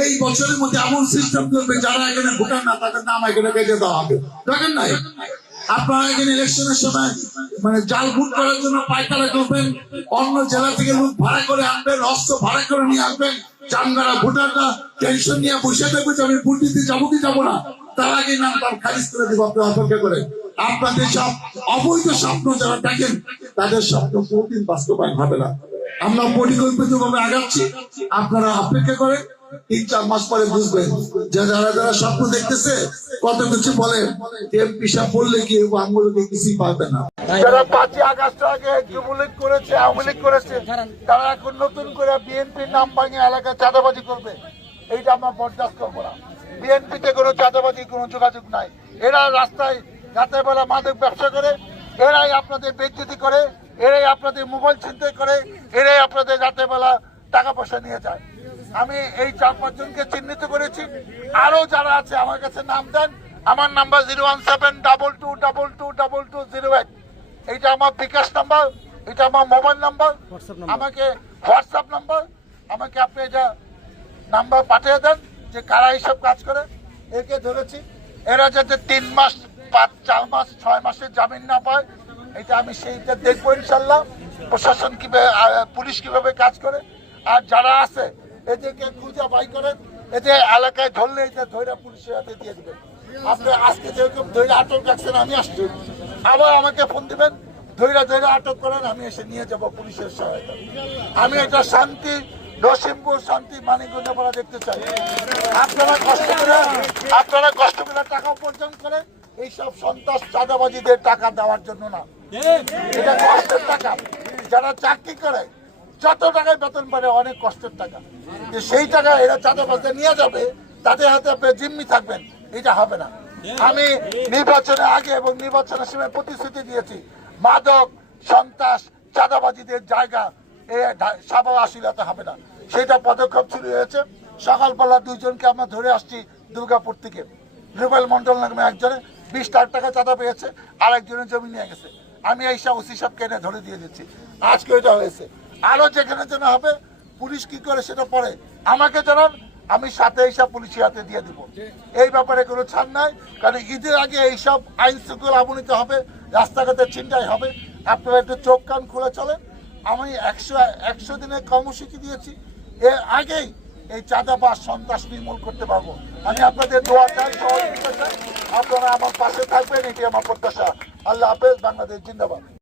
এই বছরের মধ্যে এমন সিস্টেম করবে যারা এখানে ভোটার না তাদের নাম এখানে কেটে দেওয়া হবে। দেখেন নাই আপনারা এখানে ইলেকশনের সময় মানে জাল ভোট করার জন্য পায়তারা করবেন, অন্য জেলা থেকে লোক ভাড়া করে আনবেন, অস্ত্র ভাড়া করে নিয়ে আসবেন। চাঙ্গারা ভোটাররা টেনশন নিয়ে বসে থাকবে যে আমি ভোট দিতে যাবো কি যাবো না, তার আগে নাম তার খারিজ করে দেবো। আপনি অপেক্ষা করে আপনাদের সব অবৈধ স্বপ্ন যারা দেখেন তাদের স্বপ্ন কোনদিন বাস্তবায়ন হবে না। আমরা পরিকল্পিত ভাবে আগাচ্ছি, আপনারা অপেক্ষা করেন। 3-4 মাস পরে বুঝবেন যে যারা যারা স্বপ্ন দেখতেছে কত কিছু বলে, এমপি সাহেব বললে কি আঙুলকে কিছুই পাবে না। যারা 5ই আগস্ট আগে যুবলীগ করেছে, আওয়ামী লীগ করেছে, তারা এখন নতুন করে বিএনপির নাম ভাঙে এলাকায় চাঁদাবাজি করবে, এইটা আমরা বরদাস্ত করবো না। বিএনপিতে কোনো চাঁদাবাজি কোনো যোগাযোগ নাই। এরা রাস্তায় রাতের বেলা মাদক ব্যবসা করে, এরাই আপনাদের বেইজ্জতি করে, এরাই আপনাদের মোবাইল ছিনতাই করে, এরাই আপনাদের রাতের বেলা টাকা পয়সা নিয়ে যায়। আমি এই 4-5 জনকে চিহ্নিত করেছি, আরো যারা আছে আমার কাছে নাম দেন। আমার নাম্বার 01722222208। এইটা আমার বিকাশ নাম্বার, এটা আমার মোবাইল নাম্বার, আমাকে হোয়াটসঅ্যাপ নাম্বার। আমাকে আপনি এটা নাম্বার পাঠিয়ে দেন যে কারা এইসব কাজ করে। একে ধরেছি, এরা যাতে 3 মাস 4 মাস 6 মাসের জামিন না পায়, এটা আমি সেইটা দেখবো ইনশাল্লাহ। প্রশাসন কিভাবে, পুলিশ কিভাবে কাজ করে। আর যারা আছে এদেরকে খুঁজে বাই করেন, এদের এলাকায় ধরলে এটা ধৈর্য পুলিশের হাতে দিয়ে দেবেন। আপনি আজকে যেরকম ধৈর্য আটক রাখছেন, আমি আসছি, আবার আমাকে ফোন দিবেন, ধৈর্য আটক করেন, আমি এসে নিয়ে যাব পুলিশের সহায়তা। আমি এটা শান্তি নরসিংপুর, শান্তি মানিকগঞ্জ পড়া দেখতে চাই। আপনারা কষ্ট করে টাকা উপার্জন করেন, এইসব সন্ত্রাস চাঁদাবাজিদের টাকা দেওয়ার জন্য না। এটা কষ্টের টাকা। যারা চাকরি করে যত টাকায় বেতন পারে অনেক কষ্টের টাকা, সেই টাকা এরা চাঁদাবাজে নিয়ে যাবে, তাদের হাতে আপনি জিম্মি থাকবেন, এটা হবে না। আমি নির্বাচনের আগে এবং নির্বাচনের সময় প্রতিশ্রুতি দিয়েছি, মাদক সন্ত্রাস চাঁদাবাজিদের জায়গা সাবা আশিলাতে হবে না। সেটা পদক্ষেপ শুরু হয়েছে। সকালবেলা 2 জনকে আমরা ধরে আসছি দুর্গাপুর থেকে। রুবেল মন্ডল নামে একজনে 20 লাখ টাকা চাঁদা পেয়েছে, আর একজনের জমি নিয়ে গেছে। আমি এইসব ওসি সাহেবকে এনে ধরে দিয়ে দিচ্ছি। আজকে এটা হয়েছে, আরো যেখানে যেন হবে। পুলিশ কি করে সেটা পরে আমাকে জানান, আমি সাথে এইসব পুলিশের হাতে দিয়ে দিব। এই ব্যাপারে কোনো ছাড় নাই, কারণ ঈদের আগে এইসব আইন শৃঙ্খলা অবনীত হবে, রাস্তাঘাটে ছিনতাই হবে। আপনারা একটু চোখ কান খুলে চলেন। আমি 100 দিনের কর্মসূচি দিয়েছি, এর আগেই এই চাঁদাবাজ সন্ত্রাস নির্মূল করতে পারবো। আমি আপনাদের দোয়া চাই, সহযোগিতা চাই, আপনারা আমার পাশে থাকবেন, এটি আমার প্রত্যাশা। আল্লাহ হাফেজ, বাংলাদেশ জিন্দাবাদ।